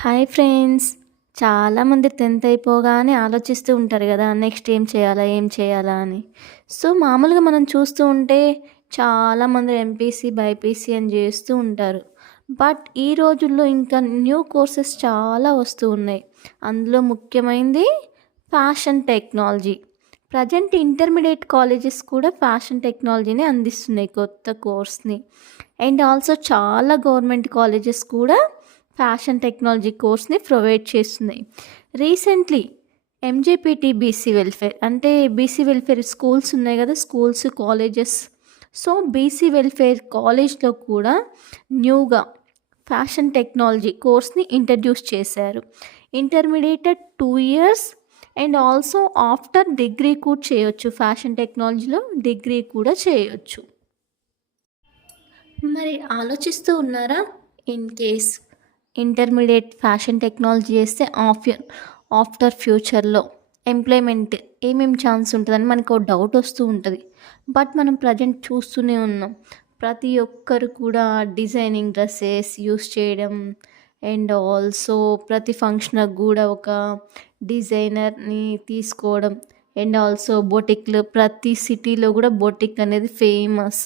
Hi friends. చాలామంది 10th అయిపోగానే ఆలోచిస్తూ ఉంటారు గదా! నెక్స్ట్ ఏం చేయాలా? ఏం చేయాలా? అని. సో, మామూలుగా మనం చూస్తూ ఉంటే చాలామంది ఎంపీసీ, బైపీసీ అని జేస్తూ ఉంటారు. బట్ ఈ రోజుల్లో ఇంకా న్యూ కోర్సెస్ చాలా వస్తూ ఉన్నాయి. అందులో ముఖ్యమైనది fashion technology. Present intermediate colleges కూడా ఫ్యాషన్ టెక్నాలజీని అందిస్తున్నాయి కొత్త కోర్స్‌ని. అండ్ ఆల్సో చాలా గవర్నమెంట్ కాలేజెస్ కూడా ఫ్యాషన్ టెక్నాలజీ కోర్స్‌ని ప్రొవైడ్ చేస్తున్నాయి. రీసెంట్‌లీ ఎంజేపీటీ బీసీ వెల్ఫేర్ అంటే బీసీ వెల్ఫేర్ స్కూల్స్ ఉన్నాయి గదా! Schools, colleges. So, BC welfare కాలేజ్‌లో కూడా న్యూగా ఫ్యాషన్ టెక్నాలజీ కోర్స్‌ని ఇంట్రడ్యూస్ చేశారు. Intermediate 2 years and also after degree కూడా చేయొచ్చు. ఫ్యాషన్ టెక్నాలజీలో డిగ్రీ కూడా చేయొచ్చు. మరి ఆలోచిస్తూ ఉన్నారా? In case intermediate fashion technology చేస్తే ఆఫ్టర్ ఫ్యూచర్‌లో ఎంప్లాయ్‌మెంట్ ఏమేం ఛాన్స్ ఉంటదని మనకో డౌట్ వస్తూ ఉంటది. బట్ మనం ప్రజెంట్ చూస్తూనే ఉన్నాం. ప్రతి ఒక్కరు కూడా డిజైనింగ్ డ్రెసెస్ యూజ్ చేయడం అండ్ ఆల్సో ప్రతి ఫంక్షన్‌కి గూడా ఒక డిజైనర్‌ని తీసుకోవడం అండ్ ఆల్సో బొటిక్‌లు ప్రతి సిటీలో గూడా బొటిక్ అనేది ఫేమస్.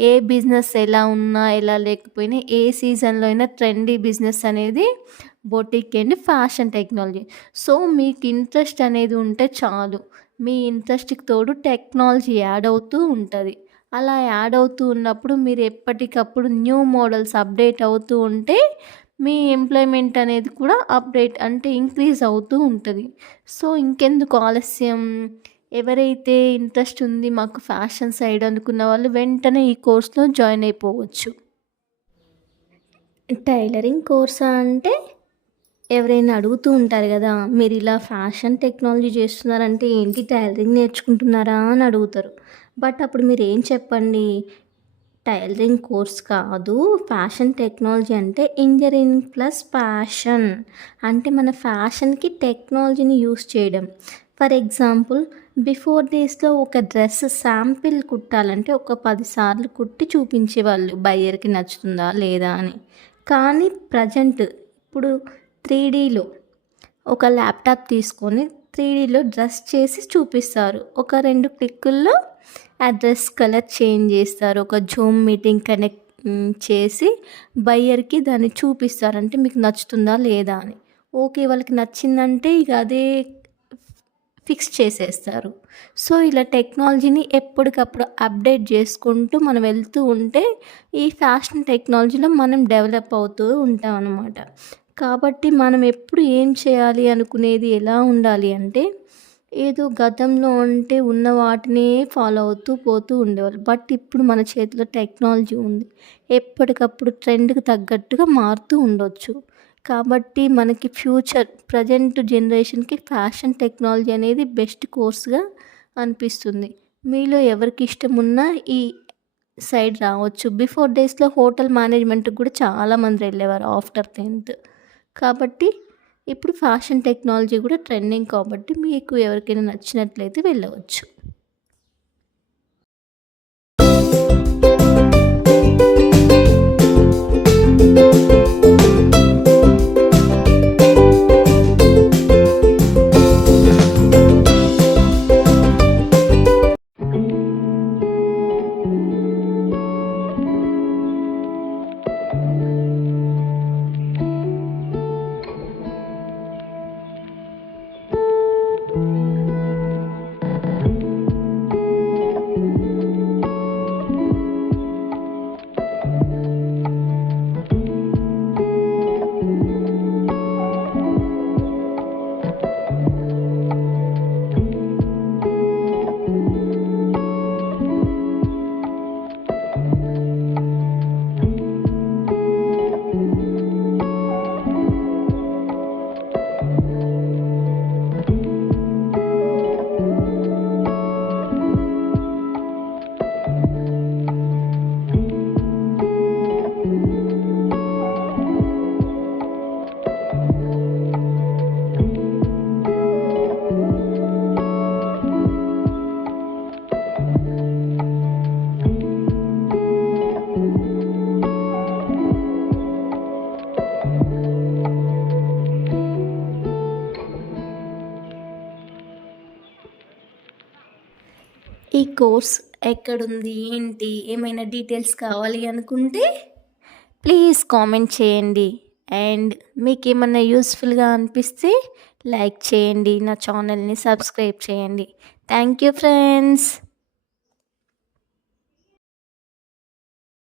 ఏ బిజినెస్ ఎలా ఉన్నా, ఎలా లేకపోయినా ఏ సీజన్‌లో అయినా ట్రెండీ బిజినెస్ అనేది boutique and fashion technology. So, మీకు ఇంట్రెస్ట్ అనేది ఉంటే చాలు. మీ ఇంట్రెస్ట్‌కి తోడు టెక్నాలజీ యాడ్ అవుతూ ఉంటది. అలా యాడ్ అవుతూ ఉన్నప్పుడు మీరు ఎప్పటికప్పుడు న్యూ మోడల్స్ అప్డేట్ అవుతూ ఉంటే మీ ఎంప్లాయ్‌మెంట్ అనేది కూడా అప్డేట్ అంటే ఇంక్రీజ్ అవుతూ ఉంటది. సో, ఇంకెందుకు ఆలస్యం? ఎవరైతే ఇంట్రెస్ట్ ఉంది మాకు ఫ్యాషన్ సైడ్ అనుకున్న వాళ్ళు వెంటనే ఈ కోర్స్‌లో జాయిన్ అయిపోవచ్చు. టైలరింగ్ కోర్సా అంటే ఎవరైనా అడుగుతూ ఉంటారు గదా! మీరిలా ఫ్యాషన్ టెక్నాలజీ చేస్తున్నారంటే ఏంటి టైలరింగ్ నేర్చుకుంటున్నారా అని అడుగుతారు. బట్ అప్పుడు మీరేం చెప్పండి? టైలరింగ్ కోర్స్ కాదు. ఫ్యాషన్ టెక్నాలజీ అంటే ఇంజినీరింగ్ ప్లస్ ప్యాషన్. అంటే మన ఫ్యాషన్‌కి టెక్నాలజీని యూజ్ చేయడం. ఫర్ ఎగ్జాంపుల్ బిఫోర్ డేస్‌లో ఒక డ్రెస్ శాంపిల్ కుట్టాలంటే ఒక 10 సార్లు కుట్టి చూపించేవాళ్ళు బయ్యర్‌కి నచ్చుతుందా లేదా అని. కానీ ప్రజెంట్ ఇప్పుడు 3డీలో ఒక ల్యాప్‌టాప్ తీసుకొని 3డీలో డ్రెస్ చేసి చూపిస్తారు. ఒక 2 క్లిక్కుల్లో ఆ డ్రెస్ కలర్ చేంజ్ చేస్తారు. ఒక జూమ్ మీటింగ్ చేసి బయ్యర్‌కి దాన్ని చూపిస్తారు. అంటే మీకు నచ్చుతుందా లేదా అని. ఓకే. వాళ్ళకి నచ్చిందంటే ఇక అదే ఫిక్స్ చేసేస్తారు. సో, ఇలా టెక్నాలజీని ఎప్పటికప్పుడు అప్డేట్ చేసుకుంటూ మనం వెళ్తూ ఉంటే ఈ ఫ్యాషన్ టెక్నాలజీలో మనం డెవలప్ అవుతూ ఉంటామనమాట. కాబట్టి మనం ఎప్పుడు ఏం చేయాలి అనుకునేది ఎలా ఉండాలి అంటే ఏదో గతంలో అంటే ఉన్న వాటినే ఫాలో అవుతూ పోతూ ఉండేవాళ్ళు. బట్ ఇప్పుడు మన చేతిలో టెక్నాలజీ ఉంది. ఎప్పటికప్పుడు ట్రెండ్‌కి తగ్గట్టుగా మారుతూ ఉండొచ్చు. కాబట్టి మనకి ప్రెజెంట్ జనరేషన్‌కి ఫ్యాషన్ టెక్నాలజీ అనేది బెస్ట్ కోర్స్‌గా అనిపిస్తుంది. మీలో ఎవరికి ఇష్టమున్నా ఈ సైడ్ రావచ్చు. బిఫోర్ డేస్‌లో హోటల్ మేనేజ్మెంట్‌కి కూడా చాలామంది వెళ్ళేవారు ఆఫ్టర్ 10థ్. కాబట్టి ఇప్పుడు ఫ్యాషన్ టెక్నాలజీ కూడా ట్రెండింగ్ కాబట్టి మీకు ఎవరికైనా నచ్చినట్లయితే వెళ్ళవచ్చు. ఈ కోర్స్ ఎక్కడుంది ఏంటి ఏమైనా డీటెయిల్స్ కావాలి అనుకుంటే ప్లీజ్ కామెంట్ చేయండి. అండ్ మీకు ఏమన్నా యూస్ఫుల్గా అనిపిస్తే లైక్ చేయండి, నా ఛానల్ని సబ్స్క్రైబ్ చేయండి. Thank you friends.